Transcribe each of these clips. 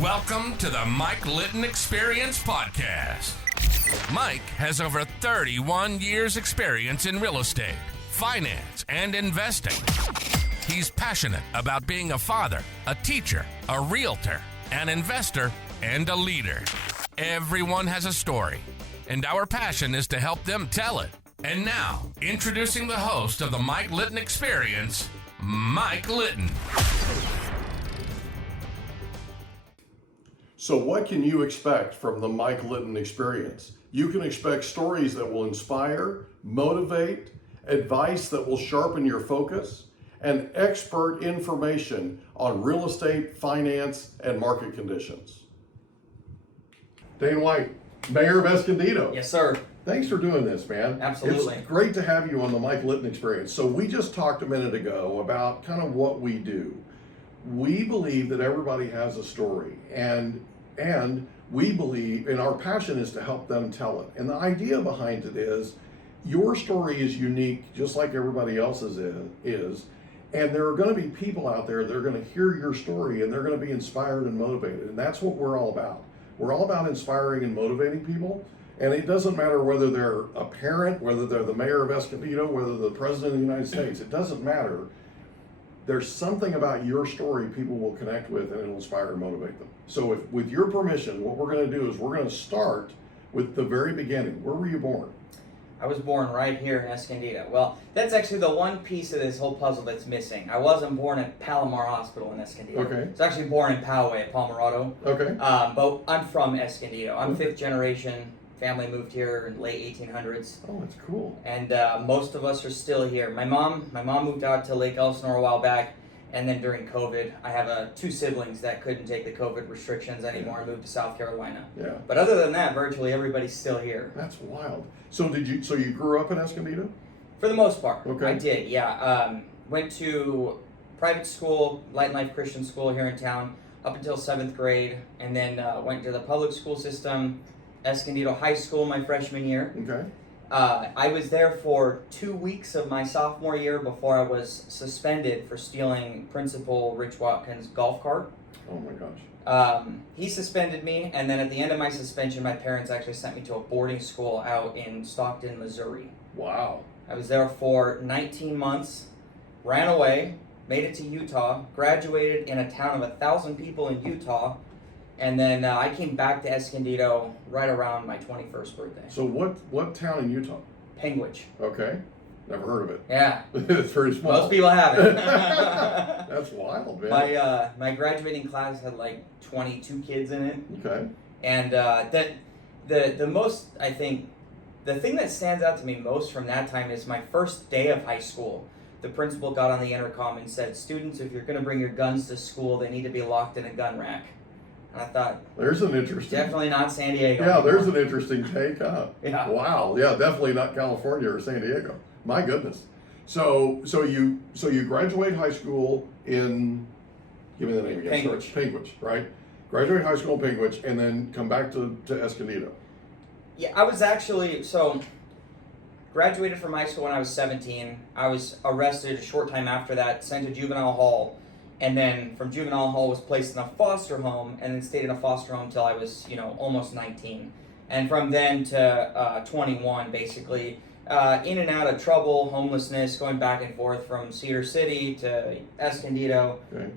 Welcome to the Mike Litton Experience Podcast. Mike has over 31 years experience in real estate, finance, and investing. He's passionate about being a father, a teacher, a realtor, an investor, and a leader. Everyone has a story, and our passion is to help them tell it. And now, introducing the host of the Mike Litton Experience, Mike Litton. So what can you expect from the Mike Litton Experience? You can expect stories that will inspire, motivate, advice that will sharpen your focus, and expert information on real estate, finance, and market conditions. Dane White, Mayor of Escondido. Yes, sir. Thanks for doing this, man. Absolutely. It's great to have you on the Mike Litton Experience. So we just talked a minute ago about kind of what we do. We believe that everybody has a story, and we believe, and our passion is to help them tell it. And the idea behind it is your story is unique, just like everybody else's is. And there are going to be people out there that are going to hear your story and they're going to be inspired and motivated. And that's what we're all about. We're all about inspiring and motivating people. And it doesn't matter whether they're a parent, whether they're the mayor of Escondido, whether they're the president of the United States. It doesn't matter. There's something about your story people will connect with and it'll inspire and motivate them. So if, with your permission, what we're going to do is we're going to start with the very beginning. Where were you born? I was born right here in Escondido. Well, that's actually the one piece of this whole puzzle that's missing. I wasn't born at Palomar Hospital in Escondido. Okay. I was actually born in Poway at Palmerado. Okay. But I'm from Escondido. I'm fifth generation. Family moved here in late 1800s. Oh, that's cool. And most of us are still here. My mom moved out to Lake Elsinore a while back, and then during COVID, I have two siblings that couldn't take the COVID restrictions anymore and moved to South Carolina. Yeah. But other than that, virtually everybody's still here. That's wild. So you grew up in Escondido? For the most part. Okay. I did, yeah. Went to private school, Light and Life Christian school here in town, up until 7th grade, and then went to the public school system, Escondido High School my freshman year. Okay. I was there for 2 weeks of my sophomore year before I was suspended for stealing Principal Rich Watkins' golf cart. Oh my gosh. He suspended me, and then at the end of my suspension, my parents actually sent me to a boarding school out in Stockton, Missouri. Wow. I was there for 19 months, ran away, made it to Utah, graduated in a town of 1,000 people in Utah, and then I came back to Escondido right around my 21st birthday. So what town in Utah? Penguich. Okay. Never heard of it. Yeah. It's very small. Most people haven't. That's wild, man. My graduating class had like 22 kids in it. Okay. And the most, I think, the thing that stands out to me most from that time is my first day of high school. The principal got on the intercom and said, "Students, if you're going to bring your guns to school, they need to be locked in a gun rack." And I thought, there's an interesting. definitely not San Diego. Yeah, there's an interesting take, huh? Yeah. Wow. Yeah, definitely not California or San Diego. My goodness. So you graduate high school in, give me the name again. Penguich. Penguich, right? Graduate high school in Penguich and then come back to Escondido. Yeah, I was actually, graduated from high school when I was 17. I was arrested a short time after that, sent to juvenile hall, and then from juvenile hall was placed in a foster home, and then stayed in a foster home until I was, almost 19. And from then to 21, basically, in and out of trouble, homelessness, going back and forth from Cedar City to Escondido, Okay.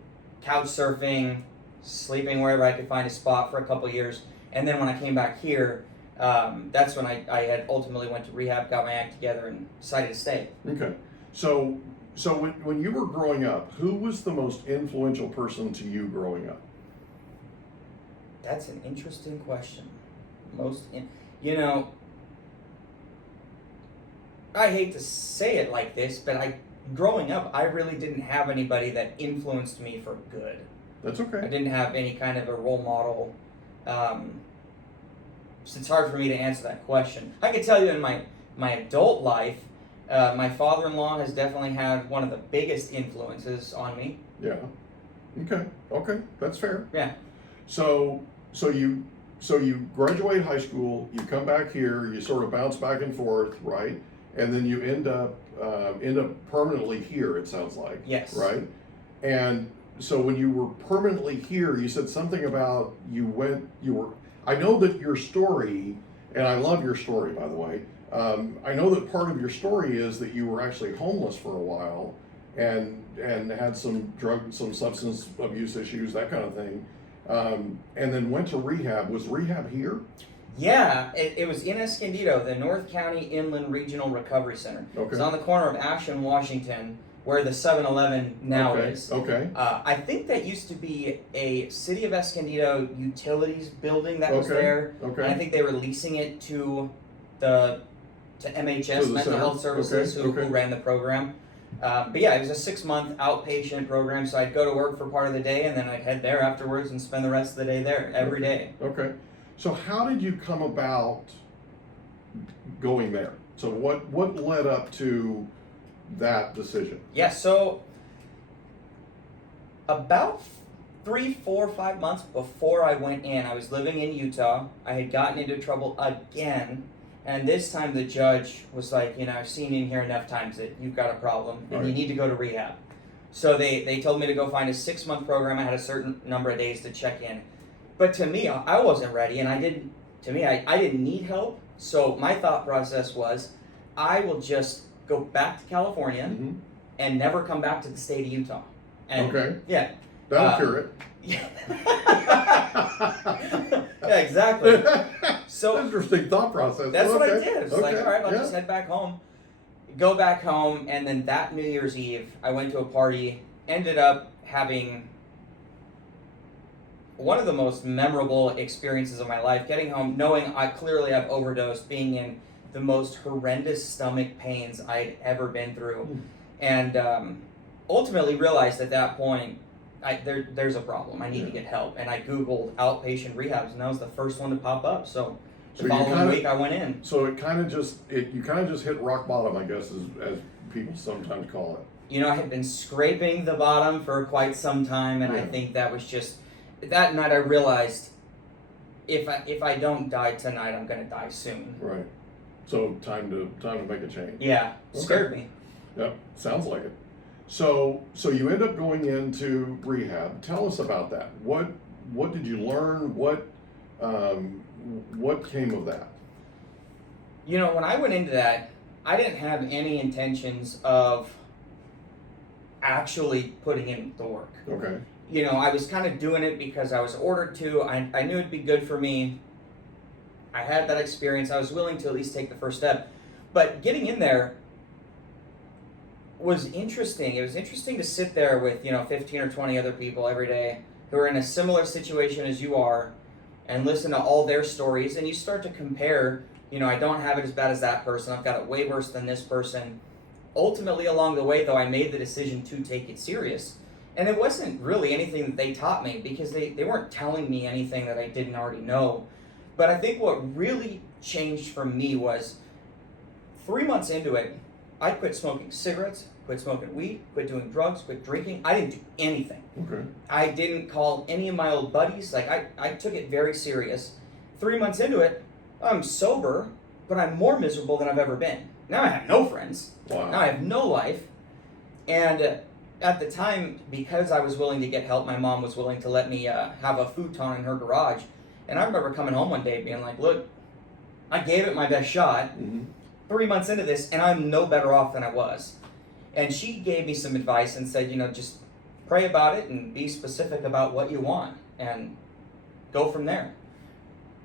couch surfing, sleeping wherever I could find a spot for a couple years. And then when I came back here, that's when I had ultimately went to rehab, got my act together, and decided to stay. Okay. So when you were growing up, who was the most influential person to you growing up? That's an interesting question. I hate to say it like this, but growing up, I really didn't have anybody that influenced me for good. That's I okay. didn't have any kind of a role model. So it's hard for me to answer that question. I can tell you in my adult life, my father-in-law has definitely had one of the biggest influences on me. Yeah. Okay. That's fair. Yeah. So you graduate high school, you come back here, you sort of bounce back and forth, right? And then you end up permanently here, it sounds like. Yes. Right? And so when you were permanently here, you said something about I know that your story, and I love your story, by the way. I know that part of your story is that you were actually homeless for a while and had some substance abuse issues, that kind of thing. And then went to rehab. Was rehab here? Yeah, it was in Escondido, the North County Inland Regional Recovery Center. Okay. It's on the corner of Ash and Washington, where the 7-Eleven now is. Okay. I think that used to be a City of Escondido utilities building that was there. Okay. And I think they were leasing it to MHS, Mental center. Health Services, Okay. who ran the program. But yeah, it was a 6-month outpatient program, so I'd go to work for part of the day, and then I'd head there afterwards and spend the rest of the day there, every day. Okay. So how did you come about going there? So what led up to that decision? Yeah, so about 3, 4, 5 months before I went in, I was living in Utah. I had gotten into trouble again, and this time the judge was like, I've seen you in here enough times that you've got a problem and you need to go to rehab. So they told me to go find a 6-month program. I had a certain number of days to check in. But to me, I wasn't ready, and I didn't need help. So my thought process was, I will just go back to California and never come back to the state of Utah. And, okay. Yeah. That'll cure it. Yeah. Yeah, exactly. So interesting thought process. That's what I did. I was Okay. like, all right, I'll just head back home. Go back home, and then that New Year's Eve, I went to a party, ended up having one of the most memorable experiences of my life, getting home, knowing I've overdosed, being in the most horrendous stomach pains I'd ever been through, and ultimately realized at that point, there's a problem. I need to get help, and I Googled outpatient rehabs, and that was the first one to pop up. So the following week, I went in. So you kind of just hit rock bottom, I guess, as people sometimes call it. I had been scraping the bottom for quite some time, and I think that was just. That night I realized if I don't die tonight, I'm gonna die soon. Right. So time to make a change. Yeah, scared me. Yep, sounds like it. So you end up going into rehab. Tell us about that. What did you learn? What came of that? When I went into that, I didn't have any intentions of actually putting in the work. Okay. I was kind of doing it because I was ordered to. I knew it'd be good for me. I had that experience. I was willing to at least take the first step. But getting in there was interesting. It was interesting to sit there with, 15 or 20 other people every day who are in a similar situation as you are and listen to all their stories. And you start to compare, I don't have it as bad as that person. I've got it way worse than this person. Ultimately, along the way, though, I made the decision to take it serious. And it wasn't really anything that they taught me because they weren't telling me anything that I didn't already know. But I think what really changed for me was 3 months into it, I quit smoking cigarettes, quit smoking weed, quit doing drugs, quit drinking. I didn't do anything. Okay. I didn't call any of my old buddies. I took it very serious. 3 months into it, I'm sober, but I'm more miserable than I've ever been. Now I have no friends. Wow. Now I have no life. And at the time, because I was willing to get help, my mom was willing to let me have a futon in her garage. And I remember coming home one day being like, look, I gave it my best shot. 3 months into this, and I'm no better off than I was. And she gave me some advice and said, just pray about it and be specific about what you want and go from there.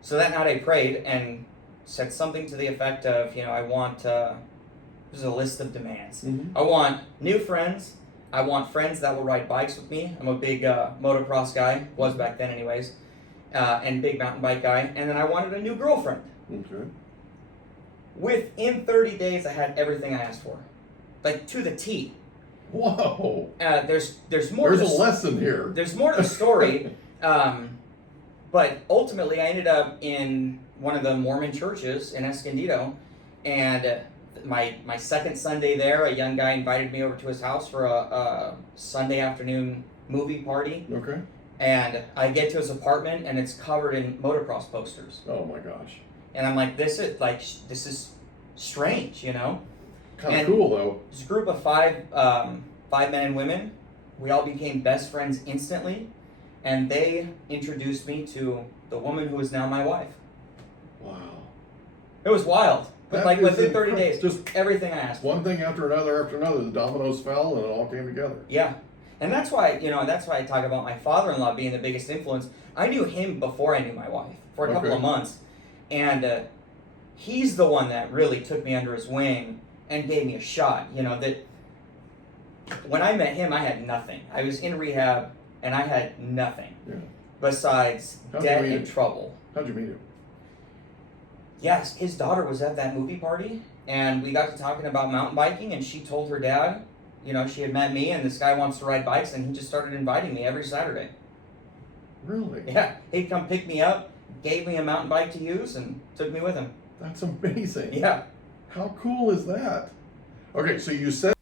So that night I prayed and said something to the effect of, I want, there's a list of demands. I want new friends. I want friends that will ride bikes with me. I'm a big motocross guy, was back then anyways, and big mountain bike guy. And then I wanted a new girlfriend. Okay. Within 30 days, I had everything I asked for, like to the T. Whoa. There's more. There's a lesson here. There's more to the story, but ultimately, I ended up in one of the Mormon churches in Escondido, and my second Sunday there, a young guy invited me over to his house for a Sunday afternoon movie party. Okay. And I get to his apartment, and it's covered in motocross posters. Oh my gosh. And I'm like, this is strange, Kind of cool though. It's a group of five men and women We all became best friends instantly, and they introduced me to the woman who is now my wife. Wow. It was wild. But That like is within 30 days, just everything I asked for. one thing after another, the dominoes fell and it all came together. Yeah. And that's why, that's why I talk about my father-in-law being the biggest influence. I knew him before I knew my wife for a couple of months. And he's the one that really took me under his wing and gave me a shot. That when I met him, I had nothing. I was in rehab and I had nothing besides debt and trouble. How'd you meet him? Yes, his daughter was at that movie party, and we got to talking about mountain biking, and she told her dad, she had met me, and this guy wants to ride bikes, and he just started inviting me every Saturday. Really? Yeah, he'd come pick me up, gave me a mountain bike to use, and took me with him. That's amazing. Yeah. How cool is that? Okay, so you said...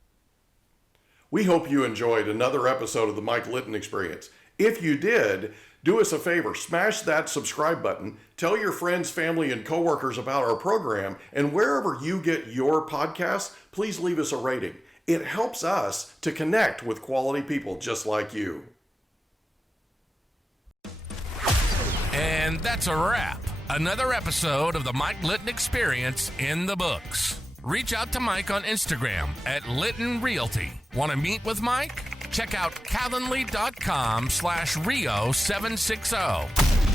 We hope you enjoyed another episode of the Mike Litton Experience. If you did, do us a favor, smash that subscribe button, tell your friends, family, and coworkers about our program, and wherever you get your podcasts, please leave us a rating. It helps us to connect with quality people just like you. And that's a wrap. Another episode of the Mike Litton Experience in the books. Reach out to Mike on Instagram at Litton Realty. Want to meet with Mike? Check out Calendly.com/Rio760.